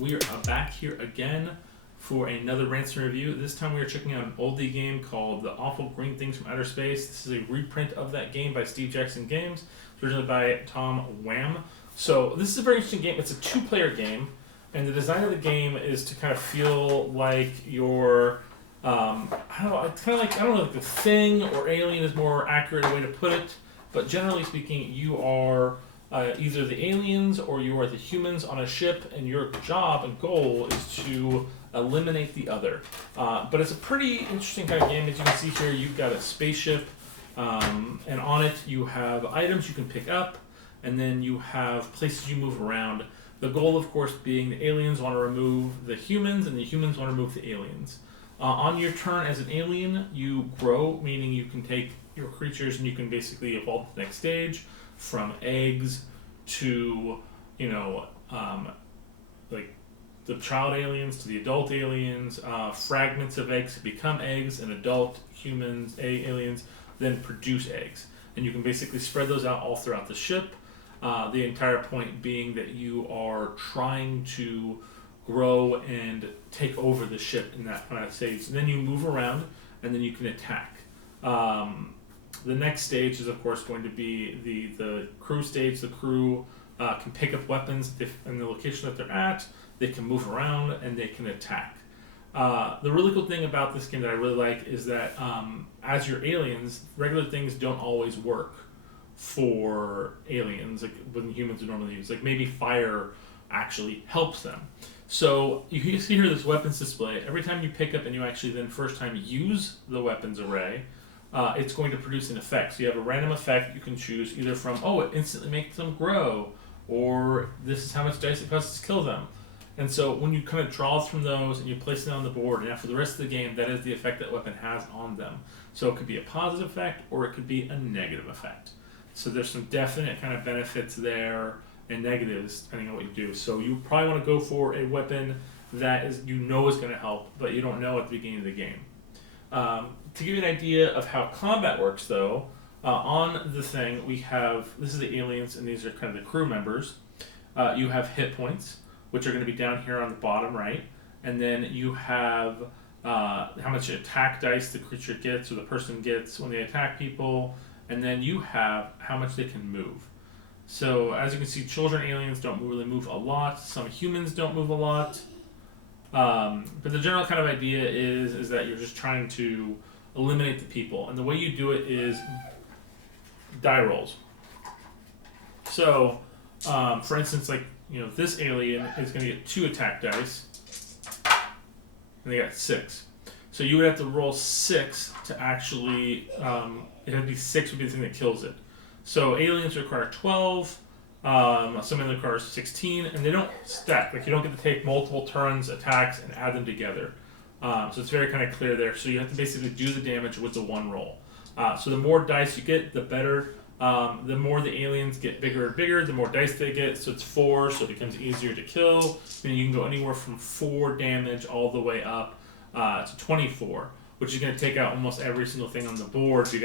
We are back here again for another Rants review. This time we are checking out an oldie game called The Awful Green Things from Outer Space. This is a reprint of that game by Steve Jackson Games. It's originally by Tom Wham. So this is a very interesting game. It's a two-player game, and the design of the game is to kind of feel like you're, I don't know, it's kind of like, I don't know, like The Thing or Alien is more accurate way to put it, but generally speaking, you are either the aliens or you are the humans on a ship, and your job and goal is to eliminate the other. But it's a pretty interesting kind of game. As you can see here, you've got a spaceship, and on it you have items you can pick up, and then you have places you move around. The goal, of course, being the aliens want to remove the humans, and the humans want to remove the aliens. On your turn as an alien, you grow, meaning you can take your creatures and you can basically evolve to the next stage, from eggs to, like the child aliens to the adult aliens, fragments of eggs to become eggs, and adult humans, aliens, then produce eggs. And you can basically spread those out all throughout the ship. The entire point being that you are trying to grow and take over the ship in that kind of stage. And then you move around, and then you can attack. The next stage is, of course, going to be the crew stage. The crew can pick up weapons in the location that they're at. They can move around, and they can attack. The really cool thing about this game that I really like is that as your aliens, regular things don't always work for aliens, like when humans would normally use. Like maybe fire actually helps them. So you see here this weapons display. Every time you pick up and you actually then first time use the weapons array, it's going to produce an effect. So you have a random effect you can choose either from, it instantly makes them grow, or this is how much dice it costs to kill them. And so when you kind of draw from those and you place them on the board, and after the rest of the game, that is the effect that weapon has on them. So it could be a positive effect, or it could be a negative effect. So there's some definite kind of benefits there and negatives depending on what you do. So you probably want to go for a weapon that is going to help, but you don't know at the beginning of the game. To give you an idea of how combat works, though, on the thing we have, this is the aliens, and these are kind of the crew members. You have hit points, which are going to be down here on the bottom right, and then you have how much attack dice the creature gets or the person gets when they attack people, and then you have how much they can move. So as you can see, children aliens don't really move a lot. Some humans don't move a lot. But the general kind of idea is that you're just trying to eliminate the people. And the way you do it is die rolls. So, for instance, this alien is going to get 2 attack dice. And they got 6. So you would have to roll 6 to actually, it would be 6 would be the thing that kills it. So aliens require 12, some of them require 16, and they don't stack. Like you don't get to take multiple turns, attacks, and add them together. So it's very kind of clear there. So you have to basically do the damage with the one roll. So the more dice you get, the better. The more the aliens get bigger and bigger, the more dice they get. So it's 4, so it becomes easier to kill. And you can go anywhere from 4 damage all the way up to 24. Which is going to take out almost every single thing on the board. If you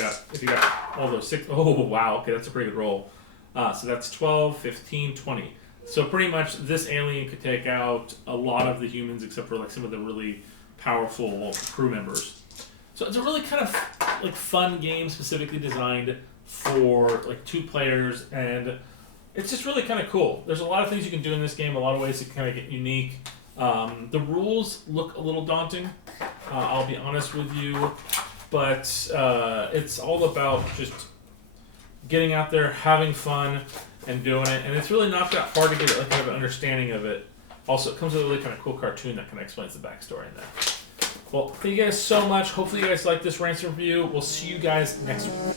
got all those 6, oh wow, okay, that's a pretty good roll. So that's 12, 15, 20. So pretty much this alien could take out a lot of the humans except for some of the really powerful crew members. So it's a really kind of fun game specifically designed for 2 players, and it's just really kind of cool. There's a lot of things you can do in this game, a lot of ways to kind of get unique. The rules look a little daunting, I'll be honest with you, but it's all about just getting out there, having fun, and doing it. And it's really not that hard to get kind of an understanding of it. Also, it comes with a really kind of cool cartoon that kind of explains the backstory in that. Well, thank you guys so much. Hopefully you guys like this Rants review. We'll see you guys next week.